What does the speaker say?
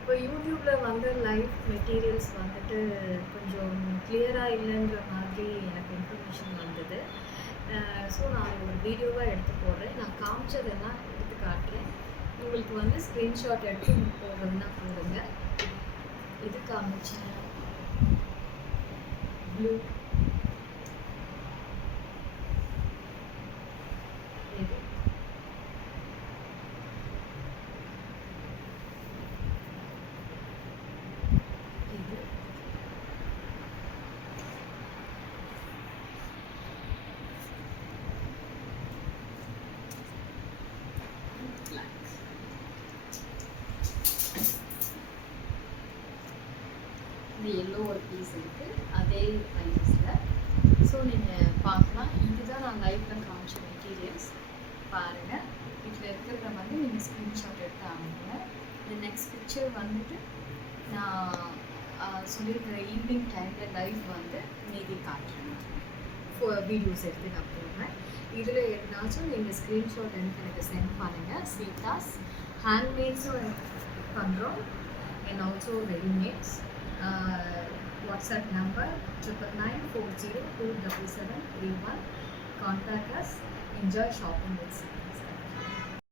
இப்போ யூடியூப்ல வந்து லைவ் மெட்டீரியல்ஸ் வந்துட்டு கொஞ்சம் கிளியரா இல்லைன்ற மாதிரி எனக்கு இன்ஃபர்மேஷன் வந்தது. ஸோ நான் ஒரு வீடியோவா எடுத்து போடுறேன். நான் காமிச்சதெல்லாம் எடுத்து காட்டுறேன். உங்களுக்கு வந்து ஸ்க்ரீன்ஷாட் எடுத்து போடுறதுன்னா போடுங்க. இது காமிச்சேன். ப்ளூ இது இது black. இந்த எல்லோ ஒரு பீஸ் இருக்குது அதே ப்ரைஸில். ஸோ நீங்கள் பார்க்கலாம். இதுதான் நான் லைஃப்பில் காமிச்ச மெட்டீரியல்ஸ். பாருங்கள், இதில் இருக்கிறத வந்து நீங்கள் ஸ்க்ரீன்ஷாட் எடுத்து அனுப்புங்க. இந்த நெக்ஸ்ட் பிக்சர் வந்துட்டு நான் சொல்லியிருக்கிற ஈவினிங் டைமில் லைவ் வந்து மீதி காட்டுறேன். வீடியோஸ் எடுத்து நான் போடுறேன். இதில் எதுனாச்சும் நீங்கள் ஸ்க்ரீன்ஷாட் எனக்கு சென்ட் பண்ணுங்கள். சீதாஸ் ஹேண்ட்மேட்ஸும் பண்ணுறோம் and also readymades. WhatsApp number 9994027731. Contact us. Enjoy shopping with Series.